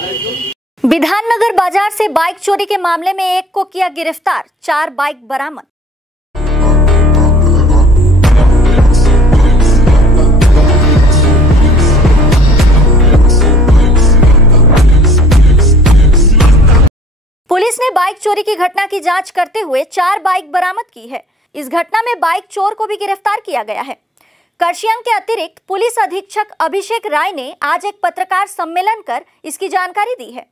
विधाननगर बाजार से बाइक चोरी के मामले में एक को किया गिरफ्तार, 4 बाइक बरामद। पुलिस ने बाइक चोरी की घटना की जांच करते हुए 4 बाइक बरामद की है। इस घटना में बाइक चोर को भी गिरफ्तार किया गया है। कर्शियंग के अतिरिक्त पुलिस अधीक्षक अभिषेक राय ने आज एक पत्रकार सम्मेलन कर इसकी जानकारी दी है।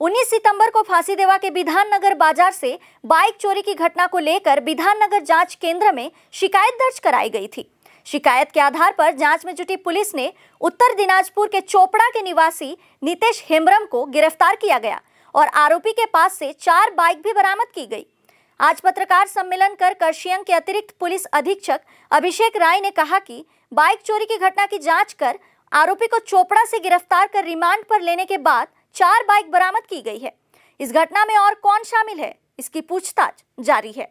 19 सितंबर को फांसीदेवा के विधाननगर बाजार से बाइक चोरी की घटना को लेकर विधाननगर जांच केंद्र में शिकायत दर्ज कराई गई थी। शिकायत के आधार पर जांच में जुटी पुलिस ने उत्तर दिनाजपुर के चोपड़ा के निवासी नितेश हेम्ब्रम को गिरफ्तार किया गया और आरोपी के पास से 4 बाइक भी बरामद की गई। आज पत्रकार सम्मेलन कर कर्शियंग के अतिरिक्त पुलिस अधीक्षक अभिषेक राय ने कहा कि बाइक चोरी की घटना की जांच कर आरोपी को चोपड़ा से गिरफ्तार कर रिमांड पर लेने के बाद 4 बाइक बरामद की गई है। इस घटना में और कौन शामिल है, इसकी पूछताछ जारी है।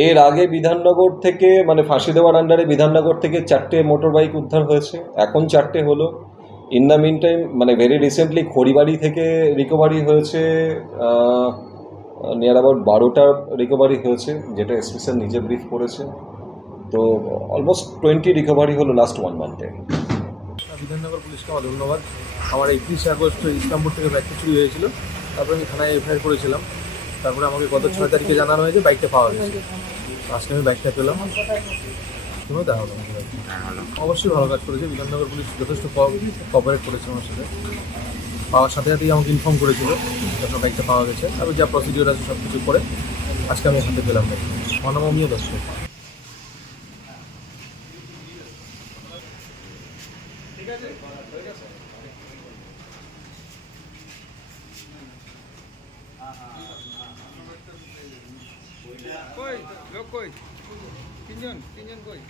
এর আগে বিধাননগর থেকে মানে ফাঁসিদেওয়ার আন্ডারে বিধাননগর থেকে 4টে মোটর বাইক উদ্ধার হয়েছে, এখন 4টে হলো। ইন দ্য মিন টাইম মানে ভেরি রিসেন্টলি খড়িবাড়ি থেকে রিকভারি হয়েছে নিয়ার অ্যাবাউট 12টা রিকভারি হয়েছে, যেটা এসপি স্যার নিজে ব্রিফ করেছে। তো অলমোস্ট 20 রিকভারি হলো লাস্ট 1 মান্থে। বিধাননগর পুলিশকে আমার ধন্যবাদ। আমার 21 আগস্ট ইসলামপুর থেকে বাইকটা চুরি হয়েছিল, তারপরে আমি থানায় এফআইআর করেছিলাম। তারপরে আমাকে গত 6 তারিখে জানানো হয়েছে বাইকটা পাওয়া গেছে। আজকে আমি বাইকটা পেলাম, কোনো দেখা হলো অবশ্যই ভালো কাজ করেছে বিধাননগর পুলিশ, যথেষ্ট কোঅপারেট করেছে আমার সাথে। পাওয়ার সাথে সাথেই আমাকে ইনফর্ম করেছিল যখন বাইকটা পাওয়া গেছে। আমি যা প্রসিডিওর আছে সব কিছু করে আজকে আমি হাতে পেলাম। মানবমীয় দর্শক কই লোক কই তিনজন কই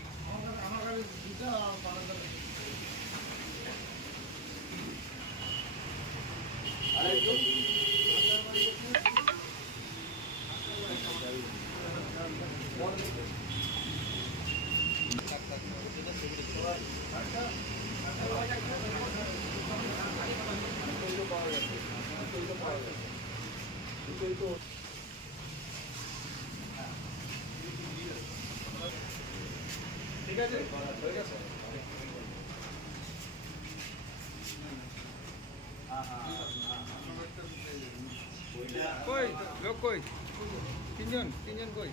ঠিক আছে হয়ে গেছে। কই লোক কই তিনজন কই।